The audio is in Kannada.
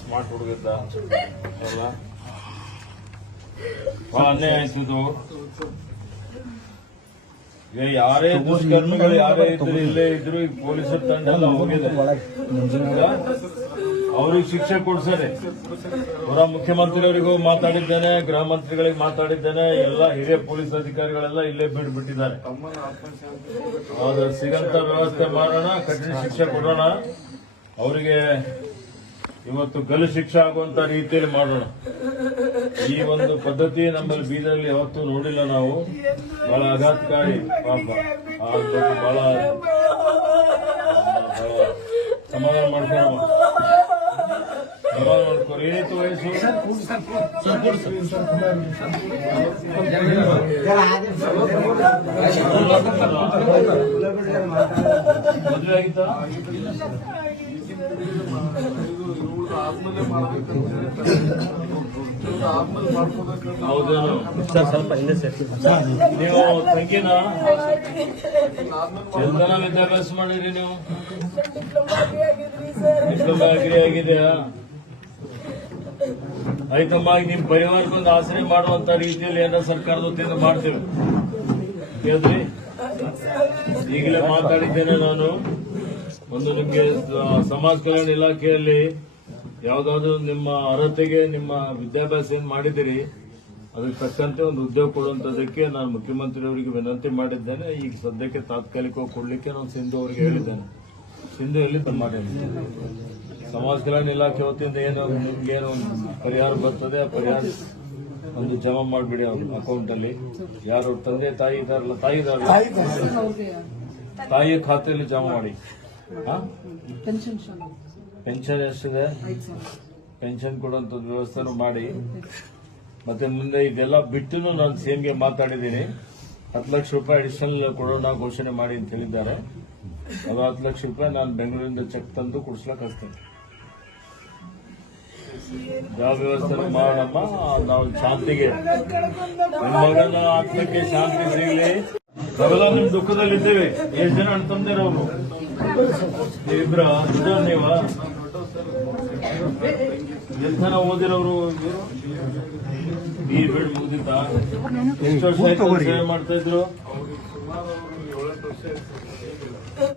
ಸ್ಮಾರ್ಟ್ ಹುಡುಗಿದ್ದ ಎಲ್ಲ ಬಹಳ ಅನ್ಯಾಯ ಆಯ್ತಿದ್ದು. ಈಗ ಯಾರೇ ದುಷ್ಕರ್ಮಿಗಳು ಯಾರೇ ಇದ್ರು ಇಲ್ಲೇ ಇದ್ರು ಈಗ ಪೊಲೀಸರ ತಂಡ ಎಲ್ಲ ಹೋಗಿದೆ, ಅವ್ರಿಗೆ ಶಿಕ್ಷೆ ಕೊಡ್ಸನೆ. ಹೊರ ಮುಖ್ಯಮಂತ್ರಿಯವರಿಗೂ ಮಾತಾಡಿದ್ದೇನೆ, ಗೃಹ ಮಂತ್ರಿಗಳಿಗೆ ಮಾತಾಡಿದ್ದೇನೆ, ಎಲ್ಲ ಹಿರಿಯ ಪೊಲೀಸ್ ಅಧಿಕಾರಿಗಳೆಲ್ಲ ಇಲ್ಲೇ ಬಿಟ್ಟಿದ್ದಾರೆ. ಆದ್ರೆ ಸಿಗಂತ ವ್ಯವಸ್ಥೆ ಮಾಡೋಣ, ಕಠಿಣ ಶಿಕ್ಷೆ ಕೊಡೋಣ, ಅವರಿಗೆ ಇವತ್ತು ಗಲ್ಲು ಶಿಕ್ಷೆ ಆಗುವಂತ ರೀತಿಯಲ್ಲಿ ಮಾಡೋಣ. ಈ ಒಂದು ಪದ್ಧತಿ ನಮ್ಮಲ್ಲಿ ಬೀದರಲ್ಲಿ ಯಾವತ್ತೂ ನೋಡಿಲ್ಲ ನಾವು. ಬಹಳ ಆಘಾತಕಾರಿ ಪಾಪ. ಬಹಳ ಸಮಾಧಾನ ಮಾಡ್ಕೊಳ್ಳೋ, ಸಮಾಧಾನ ಮಾಡ್ಕೊ. ಏನಿತ್ತು ವಯಸ್ಸು? ಮದುವೆ ಆಗಿತ್ತಾ? ಹೌದೇನು? ಸ್ವಲ್ಪ ಹಿಂದೆ ನೀವು ತಂಗಿನ ಎಂತನ ವಿದ್ಯಾಭ್ಯಾಸ ಮಾಡಿರಿ ನೀವು? ಡಿಪ್ಲೊಮಾ ಅಗ್ರಿ ಆಗಿದೆಯಾ? ಆಯ್ತಮ್ಮ, ಈಗ ನಿಮ್ ಪರಿವಾರಕ್ಕೊಂದು ಆಸರೆ ಮಾಡುವಂತ ರೀತಿಯಲ್ಲಿ ಏನಾರ ಸರ್ಕಾರದ ವತಿಯಿಂದ ಮಾಡ್ತೇವೆ ಕೇಳಿದ್ರಿ? ಈಗಲೇ ಮಾತಾಡಿದ್ದೇನೆ ನಾನು. ಒಂದು ನಿಮಗೆ ಸಮಾಜ ಕಲ್ಯಾಣ ಇಲಾಖೆಯಲ್ಲಿ ಯಾವ್ದಾದ್ರು ನಿಮ್ಮ ಅರ್ಹತೆಗೆ ನಿಮ್ಮ ವಿದ್ಯಾಭ್ಯಾಸ ಏನ್ ಮಾಡಿದಿರಿ ಅದಕ್ಕೆ ತಕ್ಕಂತೆ ಒಂದು ಉದ್ಯೋಗ ಕೊಡುವಂತದಕ್ಕೆ ನಾನು ಮುಖ್ಯಮಂತ್ರಿಯವರಿಗೆ ವಿನಂತಿ ಮಾಡಿದ್ದೇನೆ. ಈಗ ಸದ್ಯಕ್ಕೆ ತಾತ್ಕಾಲಿಕವಾಗಿ ಕೊಡ್ಲಿಕ್ಕೆ ನಾನು ಸಿಂಧು ಅವರಿಗೆ ಹೇಳಿದ್ದೇನೆ. ಸಿಂಧು ಎಲ್ಲಿ ಮಾಡಿದ್ದೇನೆ. ಸಮಾಜ ಕಲ್ಯಾಣ ಇಲಾಖೆ ವತಿಯಿಂದ ಏನು ನಿಮ್ಗೇನು ಪರಿಹಾರ ಬರ್ತದೆ ಆ ಪರಿಹಾರ ಒಂದು ಜಮಾ ಮಾಡಿಬಿಡಿ ಅವ್ರ ಅಕೌಂಟ್ ಅಲ್ಲಿ. ಯಾರು ತಂದೆ ತಾಯಿ ಇದಾರಲ್ಲ, ತಾಯಿಯ ಖಾತೆಯಲ್ಲಿ ಜಮಾ ಮಾಡಿ. ಪೆನ್ಷನ್ ಎಷ್ಟಿದೆ? ಪೆನ್ಷನ್ ಕೊಡುವಂಥದ್ದು ವ್ಯವಸ್ಥೆನೂ ಮಾಡಿ. ಮತ್ತೆ ಮುಂದೆ ಇದೆಲ್ಲ ಬಿಟ್ಟು ನಾನು ಸಿಎಂಗೆ ಮಾತಾಡಿದ್ದೀನಿ. 10 ಲಕ್ಷ ರೂಪಾಯಿ ಅಡಿಷನಲ್ ಕೊಡೋಣ ಘೋಷಣೆ ಮಾಡಿ ಅಂತ ಹೇಳಿದ್ದಾರೆ. ಅದು 10 ಲಕ್ಷ ರೂಪಾಯಿ ನಾನು ಬೆಂಗಳೂರಿಂದ ಚೆಕ್ ತಂದು ಕೊಡಿಸ್ಲಕ್ಕೆ ಹಚ್ತೇನೆ. ಯಾವ ವ್ಯವಸ್ಥೆ ಮಾಡಮ್ಮ, ನಾವು ಶಾಂತಿಗೆ ನಿಮ್ಮ ಮಗನ ಆತ್ಮಕ್ಕೆ ಶಾಂತಿ ಸಿಗಲಿ. ನಾವೆಲ್ಲ ನಿಮ್ ದುಃಖದಲ್ಲಿದ್ದೇವೆ. ಎಷ್ಟು ಜನ ಅಣ್ಣ ತಮ್ಮದಿರವ್ರು? ಇಬ್ರ ನೀವ? ಎಷ್ಟು ಜನ ಓದಿರೋರು? ಈ ಬೆಡ್ ಮುಗ್ದಿತ್ತ? ಎಷ್ಟು ವರ್ಷ ಸೇವೆ ಮಾಡ್ತಾ ಇದ್ರು?